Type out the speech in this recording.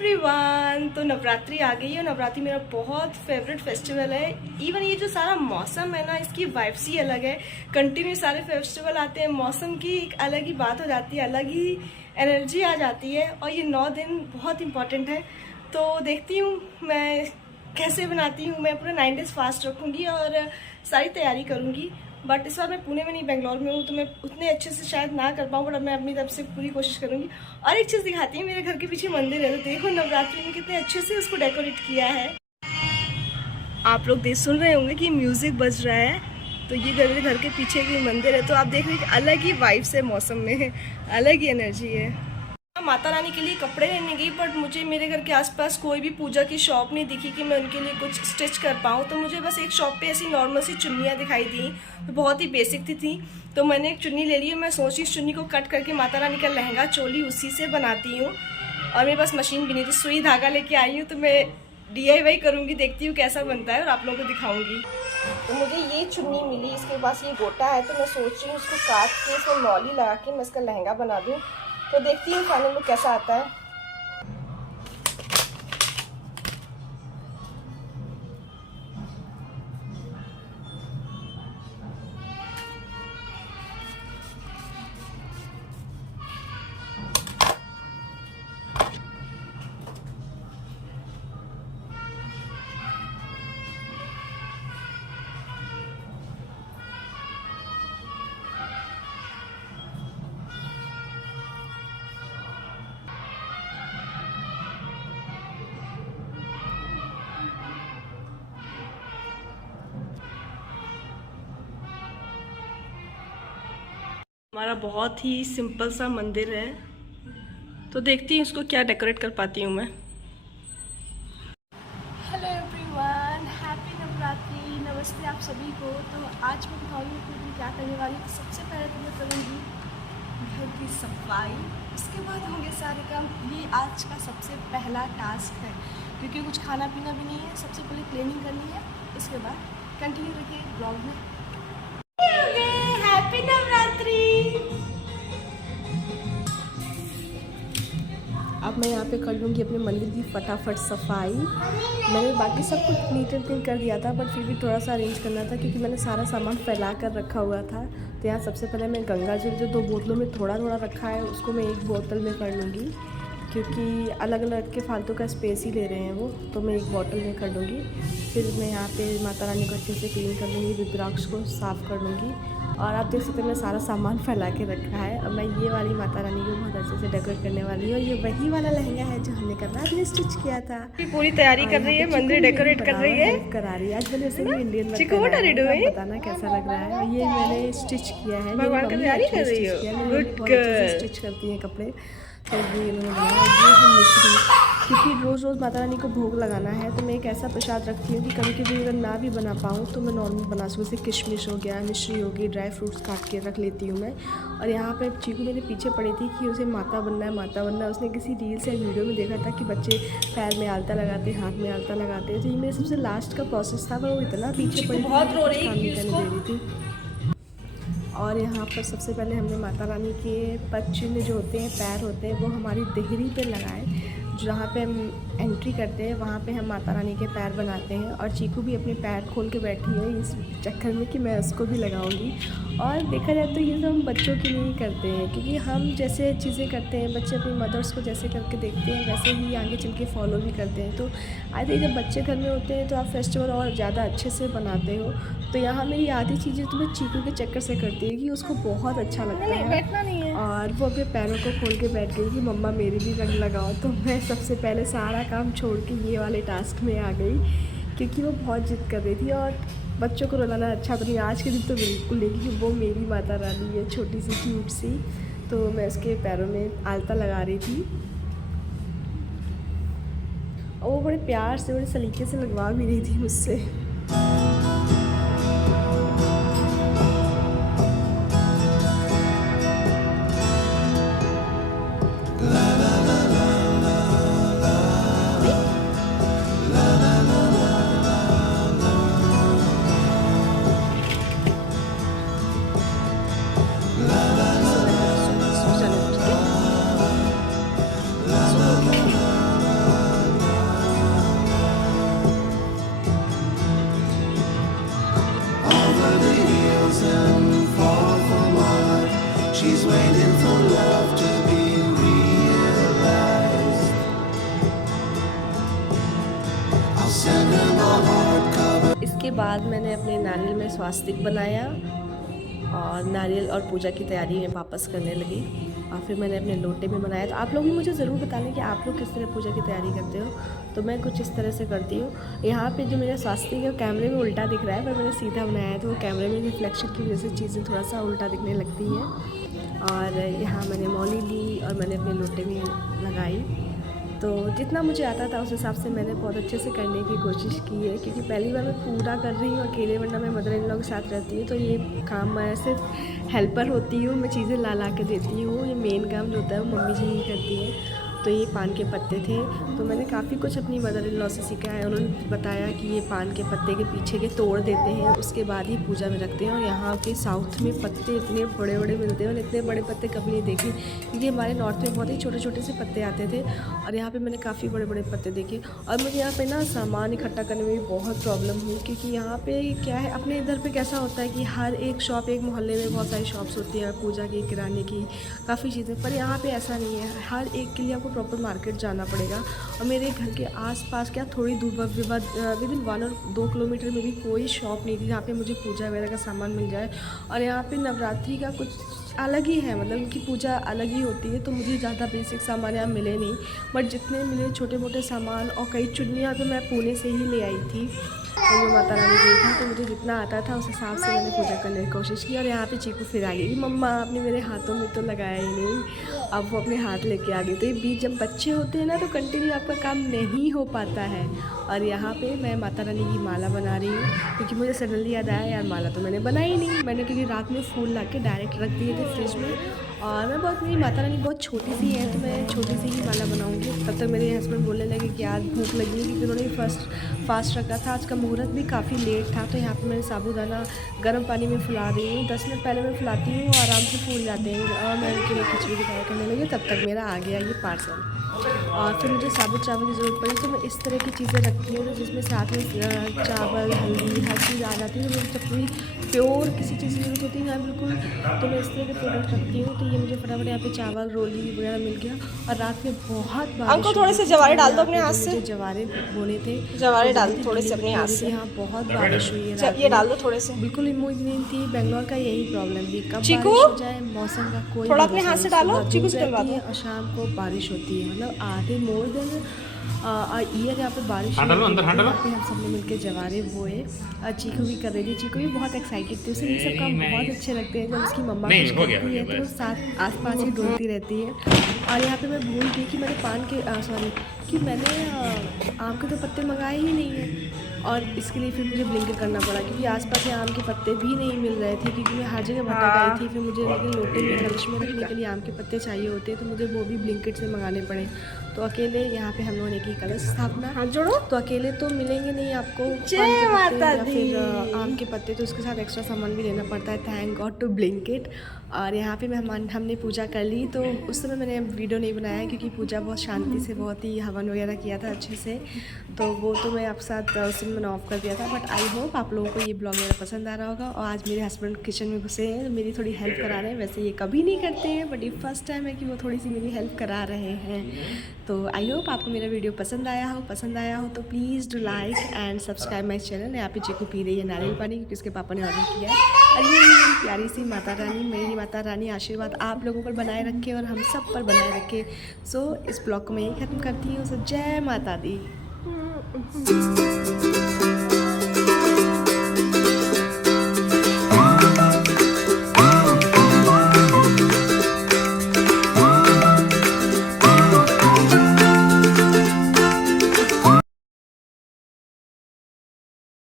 Everyone. तो नवरात्रि आ गई है। नवरात्रि मेरा बहुत फेवरेट फेस्टिवल है। इवन ये जो सारा मौसम है ना, इसकी वाइब्स ही अलग है। कंटिन्यू सारे फेस्टिवल आते हैं, मौसम की एक अलग ही बात हो जाती है, अलग ही एनर्जी आ जाती है। और ये 9 दिन बहुत इंपॉर्टेंट है। तो देखती हूँ मैं कैसे बनाती हूँ। मैं पूरा 9 डेज फास्ट रखूँगी और सारी तैयारी करूँगी। बट इस बार मैं पुणे में नहीं, बेंगलोर में हूँ, तो मैं उतने अच्छे से शायद ना कर पाऊँ, बट मैं अपनी तरफ से पूरी कोशिश करूँगी। और एक चीज़ दिखाती हूँ, मेरे घर के पीछे मंदिर है, तो देखो नवरात्रि में कितने अच्छे से उसको डेकोरेट किया है। आप लोग देख सुन रहे होंगे कि म्यूज़िक बज रहा है, तो ये मेरे घर के पीछे की मंदिर है। तो आप देख रहे हैं कि अलग ही वाइब्स है, मौसम में अलग ही एनर्जी है। माता रानी के लिए कपड़े लेने गई, बट मुझे मेरे घर के आसपास कोई भी पूजा की शॉप नहीं दिखी कि मैं उनके लिए कुछ स्टिच कर पाऊँ। तो मुझे बस एक शॉप पे ऐसी नॉर्मल सी चुन्नियाँ दिखाई दी, तो बहुत ही बेसिक थी। तो मैंने एक चुन्नी ले ली। मैं सोची इस चुन्नी को कट करके माता रानी का लहंगा चोली उसी से बनाती हूँ। और मेरे पास मशीन भी नहीं थी, सुई धागा लेके आई हूँ, तो मैं DIY करूँगी, देखती हूँ कैसा बनता है और आप लोगों को दिखाऊँगी। तो मुझे ये चुन्नी मिली, इसके पास ये गोटा है, तो मैं सोच रही हूँ इसको काट के इसमें मौली लगा के मैं इसका लहंगा बना दूँ। तो देखती हूँ फाइनल लुक कैसा आता है। हमारा बहुत ही सिंपल सा मंदिर है, तो देखती हूँ उसको क्या डेकोरेट कर पाती हूँ मैं। हेलो एवरीवन, हैप्पी नवरात्रि, नमस्ते आप सभी को। तो आज मैं दिखाऊंगी कि मैं क्या करने वाली हूँ। तो सबसे पहले तो मैं करूँगी घर की सफाई, उसके बाद होंगे सारे काम। ये आज का सबसे पहला टास्क है, क्योंकि कुछ खाना पीना भी नहीं है। सबसे पहले क्लीनिंग करनी है, इसके बाद कंटिन्यू रखिए ब्लॉग में। हैप्पी नवरात्रि। अब मैं यहाँ पे कर लूँगी अपने मंदिर की फटाफट सफाई। मैंने बाकी सब कुछ नीट एंड क्लीन कर दिया था, बट फिर भी थोड़ा सा अरेंज करना था, क्योंकि मैंने सारा सामान फैला कर रखा हुआ था। तो यहाँ सबसे पहले मैं गंगा जल जो 2 बोतलों में थोड़ा थोड़ा रखा है, उसको मैं 1 बोतल में कर लूँगी, क्योंकि अलग अलग के फालतू का स्पेस ही ले रहे हैं वो। तो मैं 1 बोतल में कर लूँगी। फिर मैं यहाँ पे माता रानी को अच्छे से क्लीन कर लूँगी, रुद्राक्ष को साफ़ कर लूँगी। और आप देख सकते हैं मैं सारा सामान फैला के रखा है। अब मैं ये वाली माता रानी को बहुत अच्छे से डेकोरेट करने वाली हूँ। ये वही वाला लहंगा है जो हमने कल रात में स्टिच किया था। पूरी तैयारी कर रही है, मंदिर डेकोरेट कर रही है, करा रही है। आज मैंने उसे इंडियन बताना कैसा लग रहा है। ये मैंने स्टिच किया है, भगवान का तैयारी कर रही है, स्टिच करती है कपड़े। तो ये इन्होंने बनाया, ये है मिश्री, क्योंकि रोज़ रोज़ माता रानी को भोग लगाना है। तो मैं एक ऐसा प्रसाद रखती हूँ कि कभी कभी अगर ना भी बना पाऊँ तो मैं नॉर्मल बना सकूँ। जैसे किशमिश हो गया, मिश्री हो गई, ड्राई फ्रूट्स काट के रख लेती हूँ मैं। और यहाँ पे चीकू मेरे पीछे पड़ी थी कि उसे माता बनना है, माता बनना है। उसने किसी रील्स या वीडियो में देखा था कि बच्चे पैर में आलता लगाते, हाथ में आलता लगाते। तो ये मेरे सबसे लास्ट का प्रोसेस था, पर वो इतना पीछे पड़ी, बहुत रो रही थी। और यहाँ पर सबसे पहले हमने माता रानी के पद चिन्ह जो होते हैं, पैर होते हैं, वो हमारी देहरी पे लगाए। जहाँ पे हम एंट्री करते हैं वहाँ पे हम माता रानी के पैर बनाते हैं। और चीकू भी अपने पैर खोल के बैठी है इस चक्कर में कि मैं उसको भी लगाऊंगी। और देखा जाए तो ये सब हम बच्चों के लिए ही करते हैं, क्योंकि हम जैसे चीज़ें करते हैं, बच्चे अपनी मदर्स को जैसे करके देखते हैं वैसे ही आगे चल के फॉलो भी करते हैं। तो आई थिंक जब बच्चे घर में होते हैं तो आप फेस्टिवल और ज़्यादा अच्छे से बनाते हो। तो यहाँ मेरी आधी चीज़ें तो मैं चीकू के चक्कर से करती है कि उसको बहुत अच्छा लगता है, बैठना नहीं है। और वो अपने पैरों को खोल के बैठ गई कि मम्मा मेरी भी रंग लगाओ। तो मैं सबसे पहले सारा काम छोड़ के ये वाले टास्क में आ गई, क्योंकि वो बहुत जिद कर रही थी। और बच्चों को रुलाना अच्छा तो नहीं, आज के दिन तो बिल्कुल नहीं, क्योंकि वो मेरी माता रानी है, छोटी सी क्यूट सी। तो मैं उसके पैरों में आलता लगा रही थी, और वो बड़े प्यार से, बड़े सलीके से लगवा भी रही थी मुझसे। उसके बाद मैंने अपने नारियल में स्वास्तिक बनाया और नारियल और पूजा की तैयारी में वापस करने लगी। और फिर मैंने अपने लोटे में बनाया। तो आप लोग भी मुझे ज़रूर बताना कि आप लोग किस तरह पूजा की तैयारी करते हो। तो मैं कुछ इस तरह से करती हूँ। यहाँ पे जो मेरा स्वास्तिक है वो कैमरे में उल्टा दिख रहा है, पर मैंने सीधा बनाया है, तो वो कैमरे में रिफ्लेक्शन की वजह से चीज़ें थोड़ा सा उल्टा दिखने लगती हैं। और यहाँ मैंने मौली ली और मैंने अपने लोटे में लगाई। तो जितना मुझे आता था उस हिसाब से मैंने बहुत अच्छे से करने की कोशिश की है, क्योंकि पहली बार मैं पूरा कर रही हूँ अकेले, वरना मैं मदर इन लॉ के साथ रहती हूँ तो ये काम मैं सिर्फ हेल्पर होती हूँ, मैं चीज़ें ला के देती हूँ। ये मेन काम जो होता है वो मम्मी जी ही करती है। तो ये पान के पत्ते थे, तो मैंने काफ़ी कुछ अपनी मदर इन लॉ से सीखा है। उन्होंने बताया कि ये पान के पत्ते के पीछे के तोड़ देते हैं, उसके बाद ही पूजा में रखते हैं। और यहाँ के साउथ में पत्ते इतने बड़े बड़े मिलते हैं और इतने बड़े पत्ते कभी नहीं देखे, क्योंकि हमारे नॉर्थ में बहुत ही छोटे छोटे से पत्ते आते थे और यहाँ पे मैंने काफ़ी बड़े बड़े पत्ते देखे। और मुझे यहाँ पे ना सामान इकट्ठा करने में भी बहुत प्रॉब्लम हुई, क्योंकि यहाँ पे क्या है, अपने इधर पे कैसा होता है कि हर एक शॉप, एक मोहल्ले में बहुत सारी शॉप्स होती है पूजा की, किराने की, काफ़ी चीज़ें। पर यहाँ पे ऐसा नहीं है, हर एक के लिए आपको प्रॉपर मार्केट जाना पड़ेगा। और मेरे घर के आसपास क्या थोड़ी दूर विद इन 1 और 2 किलोमीटर में भी कोई शॉप नहीं थी जहाँ पे मुझे पूजा वगैरह का सामान मिल जाए। और यहाँ पे नवरात्रि का कुछ अलग ही है, मतलब उनकी पूजा अलग ही होती है, तो मुझे ज़्यादा बेसिक सामान यहाँ मिले नहीं, बट जितने मिले छोटे मोटे सामान और कई चुन्नियाँ तो मैं पुणे से ही ले आई थी। और जो माता रानी गई थी, तो मुझे जितना आता था उस हिसाब से मैंने पूजा करने की कोशिश की। और यहाँ पे चीकू फिर आ गई, मम्मा आपने मेरे हाथों में तो लगाया ही नहीं। अब वो अपने हाथ लेके आ गई। तो ये बीच जब बच्चे होते हैं ना, तो कंटिन्यू आपका काम नहीं हो पाता है। और यहाँ पे मैं माता रानी की माला बना रही हूँ, क्योंकि मुझे सडनली याद आया यार माला तो मैंने बनाई नहीं। मैंने क्योंकि रात में फूल ला के डायरेक्ट रख दिए थे फ्रिज में। और मैं मेरी माता रानी बहुत छोटी सी है, तो मैं छोटी सी ही माला बनाऊँगी। तब तक मेरे हस्बैंड बोलने लगे कि आज भूख लगी है, क्योंकि उन्होंने फास्ट रखा था। आज का मुहूर्त भी काफ़ी लेट था, तो यहाँ पे मैं साबूदाना गर्म पानी में फुला रही हूँ। 10 मिनट पहले मैं फुलाती हूँ, आराम से फूल जाते हैं। और मैं उनके लिए खिचड़ी दिखाया करने लगी, तब तक मेरा आ गया ये पार्सल। और फिर मुझे साबुत चावल की ज़रूरत पड़ी, तो मैं इस तरह की चीज़ें रखती हूँ जिसमें साथ में चावल, हल्दी, हर चीज़ आ जाती है। तो मुझे जब कोई प्योर किसी चीज़ की ज़रूरत होती है ना बिल्कुल, तो मैं इस तरह के प्रोडक्ट रखती हूँ। तो ये मुझे फटाफट यहाँ पे चावल, रोली वगैरह मिल गया। और रात में बहुत बारिश, अंको थोड़े से जवारे डाल दो अपने हाथ से। मुझे जवारे बोने थे, जवारे डाल दो थोड़े से अपने हाथ से। यहाँ बहुत बारिश हुई है, ये डाल दो थोड़े से। बिल्कुल उम्मीद नहीं थी। बेंगलोर का यही प्रॉब्लम थी, कब चीकू बारिश हो जाए, मौसम का कोई थोड़ा अपने हाथ से डालो, चीकू से डलवा दो। और शाम को बारिश होती है, मतलब आधे मोर दिन ईयर यहाँ पे बारिश अंदर हम सब ने मिलकर जवारे बोए। चीकू भी कर रही थी, चीकू भी बहुत एक्साइटेड थी, उसे ये सब काम बहुत अच्छे लगते हैं। जब उसकी मम्मा कुछ करती है तो साथ आसपास ही डोलती रहती है। और यहाँ पे मैं भूल गई कि मैंने मैंने आम के तो पत्ते मंगाए ही नहीं हैं। और इसके लिए फिर मुझे ब्लिंकिट करना पड़ा, क्योंकि आसपास में आम के पत्ते भी नहीं मिल रहे थे, क्योंकि मैं हर जगह भटक आई थी। फिर मुझे अपने लोटे में कलश में रखने के लिए आम के पत्ते चाहिए होते, तो मुझे वो भी ब्लिंकिट से मंगाने पड़े। तो अकेले यहाँ पे हम लोगों ने की कलश स्थापना। हाथ जोड़ो। तो अकेले तो मिलेंगे नहीं आपको जय माता दी। फिर आम के पत्ते, तो उसके साथ एक्स्ट्रा सामान भी लेना पड़ता है। Thank god to Blinkit. और यहाँ पे हमने पूजा कर ली। तो उस समय मैंने वीडियो नहीं बनाया, क्योंकि पूजा बहुत शांति से, बहुत ही हवन वगैरह किया था अच्छे से, तो वो तो मैं आपके साथ उस दिन मैंने ऑफ कर दिया था। बट आई होप आप लोगों को ये ब्लॉग मेरा पसंद आ रहा होगा। और आज मेरे हस्बैंड किचन में घुसे हैं, तो मेरी थोड़ी हेल्प करा रहे हैं। वैसे ये कभी नहीं करते हैं, बट ये फर्स्ट टाइम है कि वो थोड़ी सी मेरी हेल्प करा रहे हैं। तो आई होप आपको मेरा वीडियो पसंद आया हो तो please do like and subscribe my channel. यहाँ पे चीकू पी रही है नारियल पानी, क्योंकि उसके पापा ने ऑर्डर किया है। और ये मेरी प्यारी सी माता रानी, मेरी माता रानी आशीर्वाद आप लोगों पर बनाए रखे और हम सब पर बनाए रखे। सो इस ब्लॉग को मैं यही ख़त्म करती हूँ। सो जय माता दी।